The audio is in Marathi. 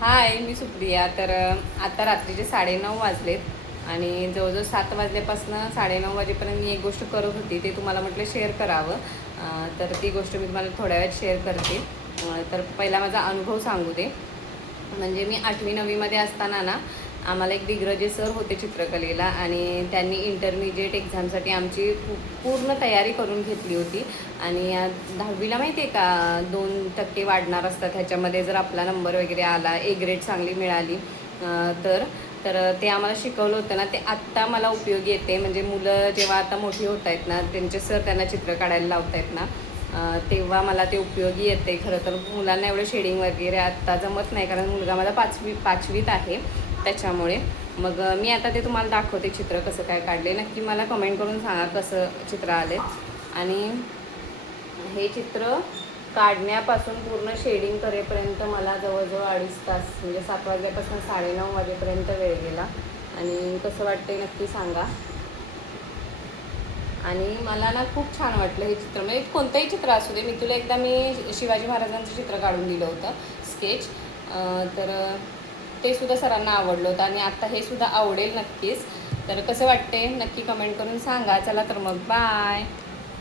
हाय, मी सुप्रिया. तर आता रात्रीचे 9:30 वाजलेत आणि जवळजवळ 7 वाजल्यापासून 9:30 वाजेपर्यंत मी एक गोष्ट करत होती. ते तुम्हाला म्हटलं शेअर करावं. तर ती गोष्ट मी तुम्हाला थोड्या वेळात शेअर करते. तर पहिला माझा अनुभव सांगू दे. म्हणजे मी 8वी-9वीमध्ये असताना ना, आम्हाला एक दिग्रजे सर होते चित्रकलेला आणि त्यांनी इंटरमिजिएट एक्झामसाठी आमची पूर्ण तयारी करून घेतली होती. आणि 10वीला माहिती आहे का 2% वाढणार असतात. ह्याच्यामध्ये जर आपला नंबर वगैरे आला, ए ग्रेड चांगली मिळाली तर तर ते आम्हाला शिकवलं होतं ना, ते आत्ता मला उपयोगी येते. म्हणजे मुलं जेव्हा आता मोठी होत आहेत ना, त्यांचे सर त्यांना चित्र काढायला लावत आहेत ना, तेव्हा मला ते उपयोगी येते. खरं तर मुलांना एवढं शेडिंग वगैरे आत्ता जमत नाही, कारण मुलगा माझा 5वीत आहे. त्याच्यामुळे मग मी आता ते तुम्हाला दाखवते चित्र कसं काय काढले. नक्की मला कमेंट करून सांगा कसं चित्र आले. आणि हे चित्र काढण्यापासून पूर्ण शेडिंग करेपर्यंत मला जवळजवळ 2.5 तास, म्हणजे 7 वाजल्यापासून 9:30 वाजेपर्यंत वेळ गेला. आणि कसं वाटते नक्की सांगा. आणि मला ना खूप छान वाटलं हे चित्र. म्हणजे कोणतंही चित्र असू दे, मी शिवाजी महाराजांचं चित्र काढून दिलं होतं, स्केच. तर ते सुद्धा सरांना आवडलं होतं आणि आत्ता हे सुद्धा आवडेल नक्कीच. तर कसं वाटते नक्की कमेंट करून सांगा. चला तर मग बाय.